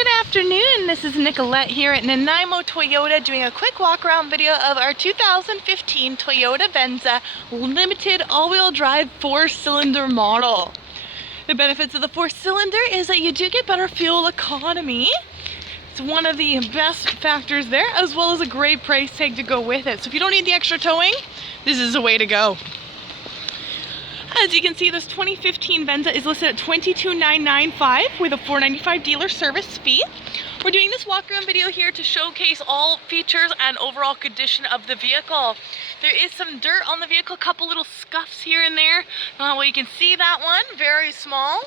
Good afternoon, this is Nicolette here at Nanaimo Toyota doing a quick walk around video of our 2015 Toyota Venza limited all-wheel drive 4-cylinder model. The benefits of the 4-cylinder is that you do get better fuel economy. It's one of the best factors there, as well as a great price tag to go with it. So if you don't need the extra towing, this is the way to go. As you can see, this 2015 Venza is listed at $22,995 with a $495 dealer service fee. We're doing this walk around video here to showcase all features and overall condition of the vehicle. There is some dirt on the vehicle, a couple little scuffs here and there. Well, you can see that one, very small.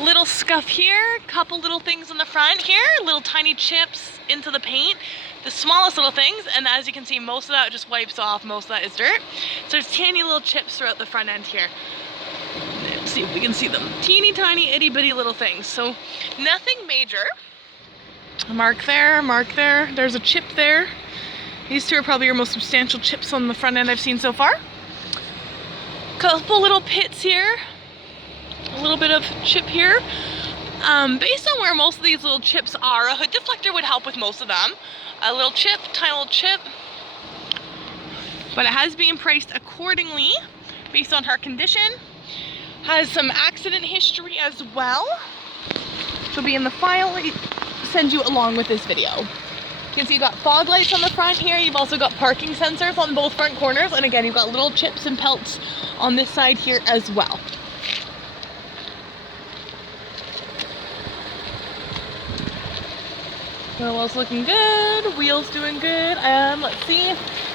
Little scuff here, couple little things on the front here, little tiny chips into the paint. The smallest little things, and as you can see, most of that just wipes off, most of that is dirt. So there's teeny little chips throughout the front end here. Let's see if we can see them. Teeny tiny itty bitty little things. So nothing major. Mark there, there's a chip there. These two are probably your most substantial chips on the front end I've seen so far. Couple little pits here. A little bit of chip here. Based on where most of these little chips are, a hood deflector would help with most of them. A little chip, tiny little chip. But it has been priced accordingly based on her condition. Has some accident history as well. She'll be in the file I send you along with this video. You can see you've got fog lights on the front here. You've also got parking sensors on both front corners. And again, you've got little chips and pelts on this side here as well. Wheel's looking good, wheel's doing good. Let's see,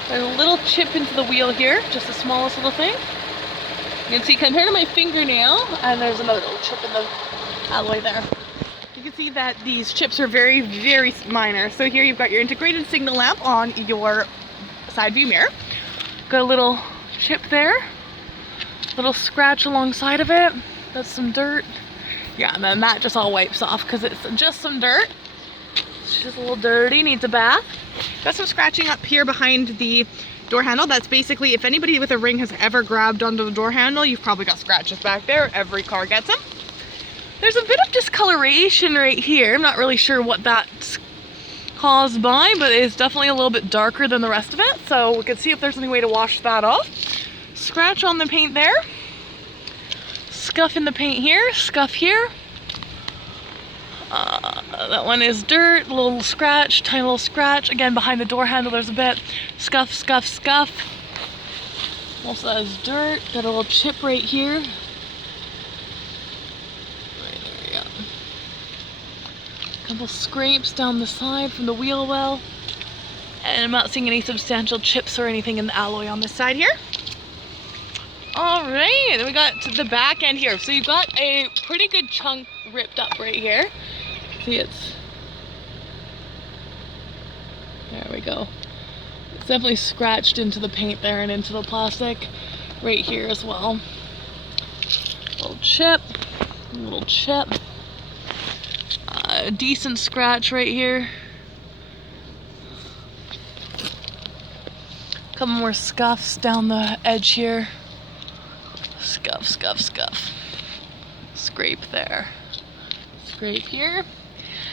there's a little chip into the wheel here, just the smallest little thing. You can see compared to my fingernail, and there's another little chip in the alloy there. You can see that these chips are very, very minor. So here you've got your integrated signal lamp on your side view mirror. Got a little chip there, little scratch alongside of it. That's some dirt. Yeah, and then that just all wipes off because it's just some dirt. It's just a little dirty, needs a bath. Got some scratching up here behind the door handle. That's basically, if anybody with a ring has ever grabbed onto the door handle, you've probably got scratches back there. Every car gets them. There's a bit of discoloration right here. I'm not really sure what that's caused by, but it's definitely a little bit darker than the rest of it. So we can see if there's any way to wash that off. Scratch on the paint there. Scuff in the paint here, scuff here. That one is dirt, a little scratch, tiny little scratch. Again, behind the door handle there's a bit. Scuff, scuff, scuff. Most of that is dirt. Got a little chip right here. Right there, yeah. Couple scrapes down the side from the wheel well. And I'm not seeing any substantial chips or anything in the alloy on this side here. Alright, then we got to the back end here. So you've got a pretty good chunk ripped up right here. See, there we go. It's definitely scratched into the paint there and into the plastic right here as well. Little chip, a decent scratch right here. Couple more scuffs down the edge here. Scuff, scuff, scuff. Scrape there. Scrape here.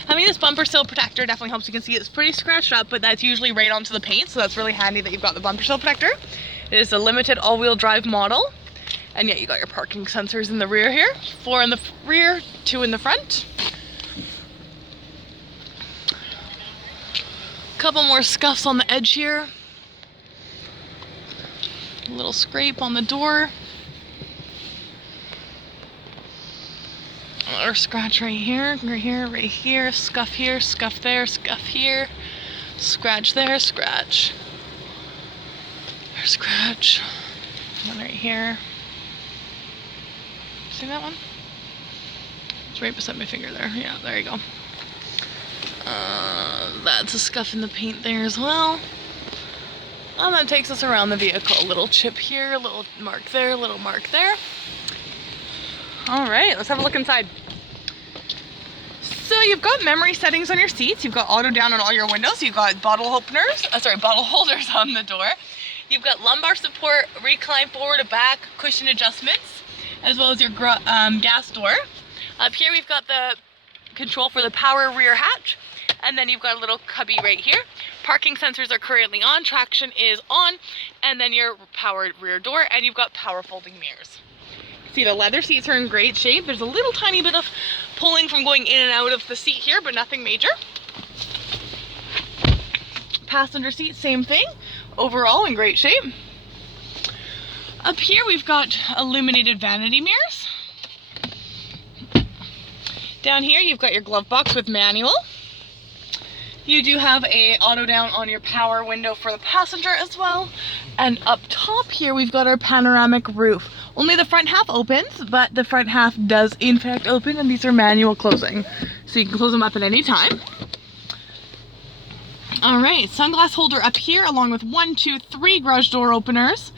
I mean, this bumper sill protector definitely helps. You can see it's pretty scratched up, but that's usually right onto the paint, so that's really handy that you've got the bumper sill protector. It is a limited all-wheel drive model, and yet you got your parking sensors in the rear here. 4 in the rear, 2 in the front. Couple more scuffs on the edge here. A little scrape on the door. Or scratch right here, right here, right here, scuff here, scuff there, scuff here, scratch there, scratch. There's scratch. One right here. See that one? It's right beside my finger there. Yeah, there you go. That's a scuff in the paint there as well. And that takes us around the vehicle. A little chip here, a little mark there, a little mark there. All right, let's have a look inside. So you've got memory settings on your seats. You've got auto down on all your windows. You've got bottle holders on the door. You've got lumbar support, recline forward to back, cushion adjustments, as well as your gas door. Up here we've got the control for the power rear hatch. And then you've got a little cubby right here. Parking sensors are currently on, traction is on, and then your powered rear door, and you've got power folding mirrors. See, the leather seats are in great shape. There's a little tiny bit of pulling from going in and out of the seat here, but nothing major. Passenger seat, same thing. Overall in great shape. Up here we've got illuminated vanity mirrors. Down here you've got your glove box with manual. You do have a auto down on your power window for the passenger as well. And up top here we've got our panoramic roof. Only the front half opens, but the front half does in fact open, and these are manual closing. So you can close them up at any time. All right, sunglass holder up here along with 1, 2, 3 garage door openers.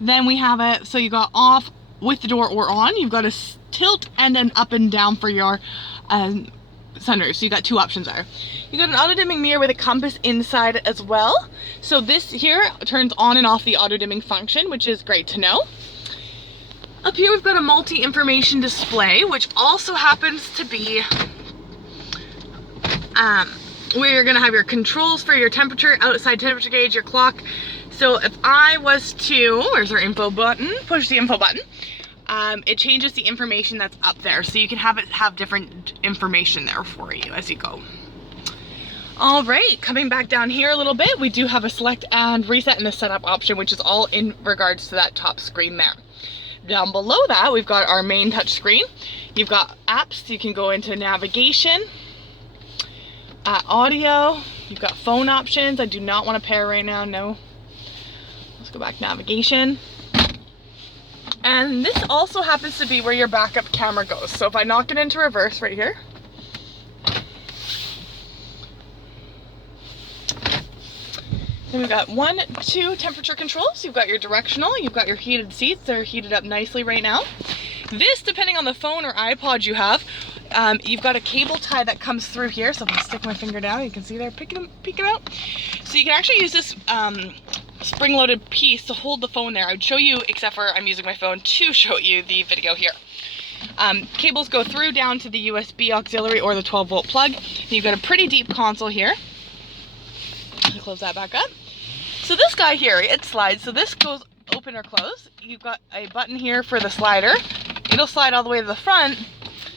Then we have it, so you got off with the door or on. You've got a tilt and an up and down for your sunroof. So you got 2 options there. You got an auto dimming mirror with a compass inside as well. So this here turns on and off the auto dimming function, which is great to know. Up here we've got a multi-information display, which also happens to be where you're gonna have your controls for your temperature, outside temperature gauge, your clock. So if I was to, where's our info button? Push the info button. It changes the information that's up there, so you can have it have different information there for you as you go. All right, coming back down here a little bit, we do have a select and reset and a setup option, which is all in regards to that top screen there. Down below that, we've got our main touch screen. You've got apps, you can go into navigation, audio, you've got phone options. I do not want to pair right now, no. Let's go back navigation. And this also happens to be where your backup camera goes. So if I knock it into reverse right here, then we've got 1, 2 temperature controls. You've got your directional, you've got your heated seats. They're heated up nicely right now. This, depending on the phone or iPod you have, you've got a cable tie that comes through here. So if I stick my finger down, you can see there, peeking out. So you can actually use this spring-loaded piece to hold the phone there. I would show you, except for I'm using my phone to show you the video here. Cables go through down to the USB auxiliary or the 12-volt plug. You've got a pretty deep console here. Close that back up. So this guy here, it slides. So this goes open or close. You've got a button here for the slider. It'll slide all the way to the front.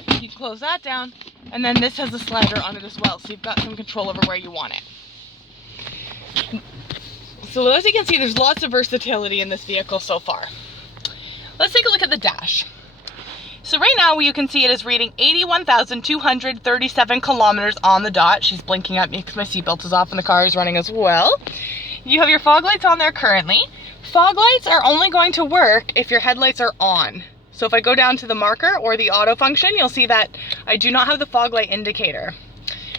You can close that down. And then this has a slider on it as well. So you've got some control over where you want it. So as you can see, there's lots of versatility in this vehicle so far. Let's take a look at the dash. So right now you can see it is reading 81,237 kilometers on the dot. She's blinking at me because my seatbelt is off and the car is running as well. You have your fog lights on there currently. Fog lights are only going to work if your headlights are on. So if I go down to the marker or the auto function, you'll see that I do not have the fog light indicator.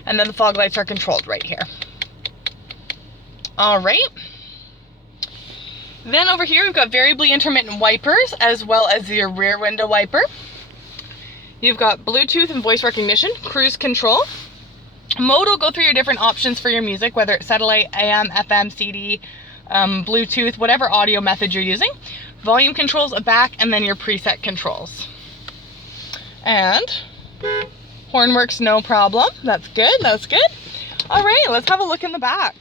And then the fog lights are controlled right here. All right. Then over here, we've got variably intermittent wipers as well as your rear window wiper. You've got Bluetooth and voice recognition, cruise control. Mode will go through your different options for your music, whether it's satellite, AM, FM, CD, Bluetooth, whatever audio method you're using. Volume controls, a back, and then your preset controls. And horn works no problem. That's good, that's good. All right, let's have a look in the back.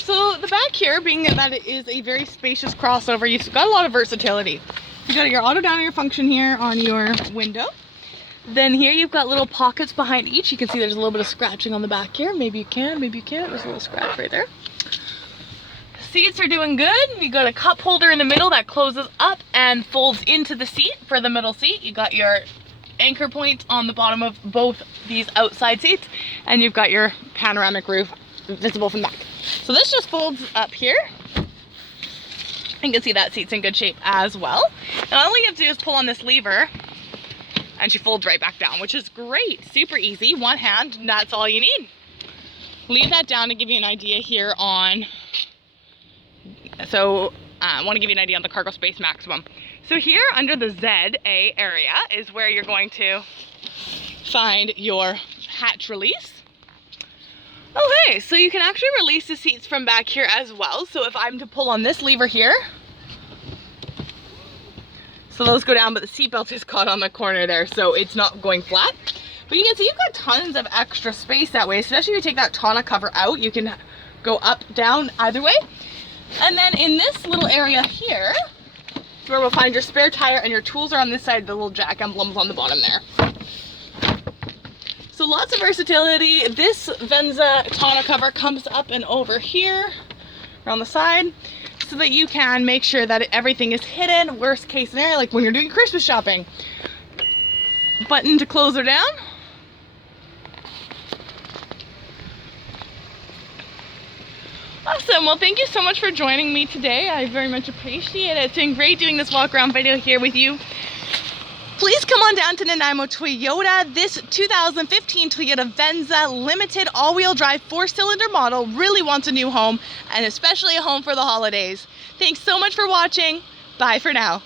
So the back here, being that it is a very spacious crossover, you've got a lot of versatility. You've got your auto downer function here on your window. Then here you've got little pockets behind each. You can see there's a little bit of scratching on the back here. Maybe you can, maybe you can't. There's a little scratch right there. Seats are doing good. You got a cup holder in the middle that closes up and folds into the seat for the middle seat. You got your anchor points on the bottom of both these outside seats, and you've got your panoramic roof visible from the back. So this just folds up here. You can see that seat's in good shape as well. And all you have to do is pull on this lever and she folds right back down, which is great. Super easy, one hand, and that's all you need. Leave that down to give you an idea here on, I want to give you an idea on the cargo space maximum. So here under the ZA area is where you're going to find your hatch release. Okay, so you can actually release the seats from back here as well. So if I'm to pull on this lever here, So those go down, but the seatbelt is caught on the corner there, so it's not going flat. But you can see you've got tons of extra space that way, especially if you take that tonneau cover out, you can go up, down, either way. And then in this little area here, is where we'll find your spare tire, and your tools are on this side, the little jack emblems on the bottom there. So lots of versatility. This Venza tonneau cover comes up and over here, around the side, so that you can make sure that everything is hidden. Worst case scenario, like when you're doing Christmas shopping. Button to close her down. Awesome, well thank you so much for joining me today. I very much appreciate it. It's been great doing this walk around video here with you. Please come on down to Nanaimo Toyota. This 2015 Toyota Venza limited all-wheel drive 4-cylinder model really wants a new home, and especially a home for the holidays. Thanks so much for watching. Bye for now.